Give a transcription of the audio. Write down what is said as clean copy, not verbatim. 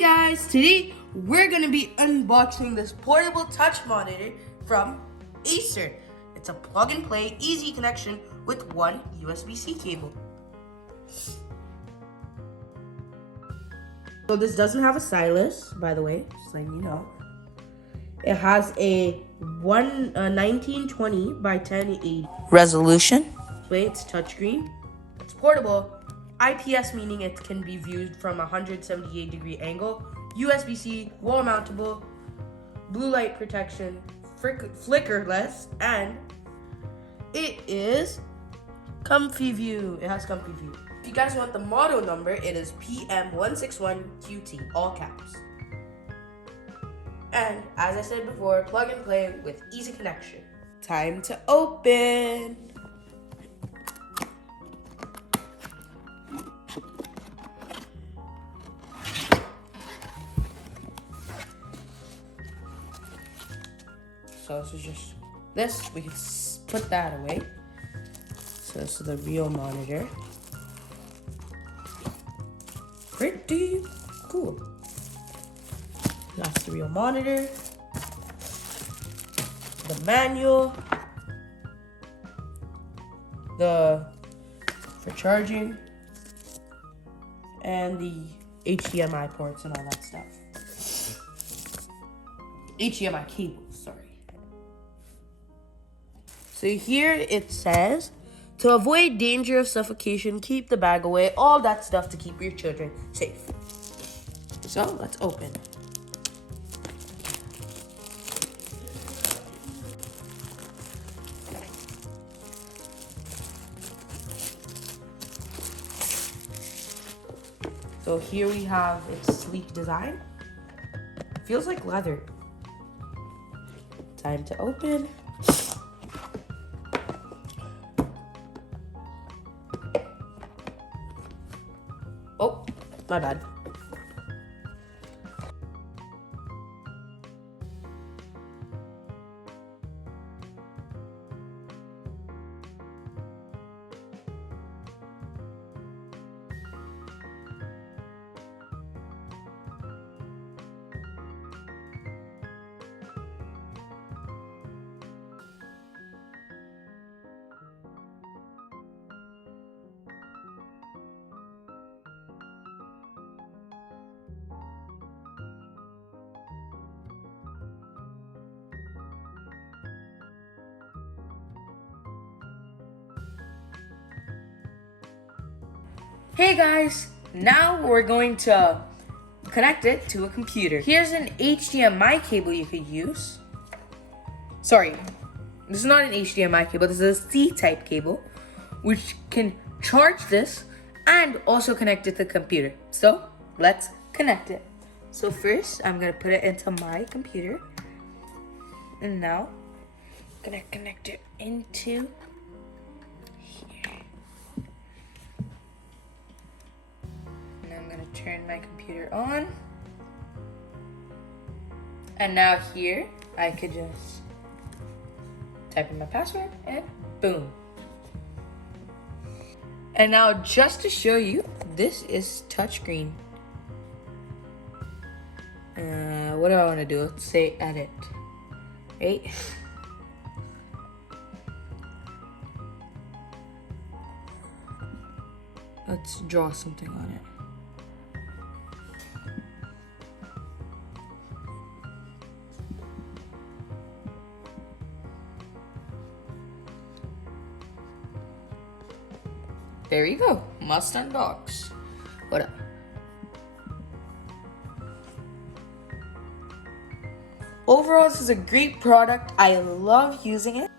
Guys, today we're gonna be unboxing this portable touch monitor from Acer. It's a plug and play, easy connection with one USB-C cable. So this doesn't have a stylus, by the way, just letting you know. It has a 1920 by 1080 resolution. Wait, it's touchscreen. It's portable. IPS meaning it can be viewed from a 178-degree angle. USB-C, wall mountable, blue light protection, flickerless, and it is comfy view. It has comfy view. If you guys want the model number, it is PM161QT, all caps. And as I said before, plug and play with easy connection. Time to open. So this is just this. We can put that away. So this is the real monitor. Pretty cool. That's the real monitor. The manual. For charging. And the HDMI ports and all that stuff. HDMI cables, sorry. So here it says, to avoid danger of suffocation, keep the bag away, all that stuff to keep your children safe. So let's open. So here we have its sleek design. Feels like leather. Time to open. Oh, my bad. Hey guys, now we're going to connect it to a computer. Here's an HDMI cable you could use. Sorry, this is not an HDMI cable, this is a C-type cable, which can charge this and also connect it to the computer. So let's connect it. So first, I'm gonna put it into my computer. And now, I'm gonna connect it into turn my computer on. And now here, I could just type in my password and boom. And now just to show you, this is touchscreen. What do I want to do? Let's say edit. Right? Let's draw something on it. There you go, must unbox. What up? Overall, this is a great product. I love using it.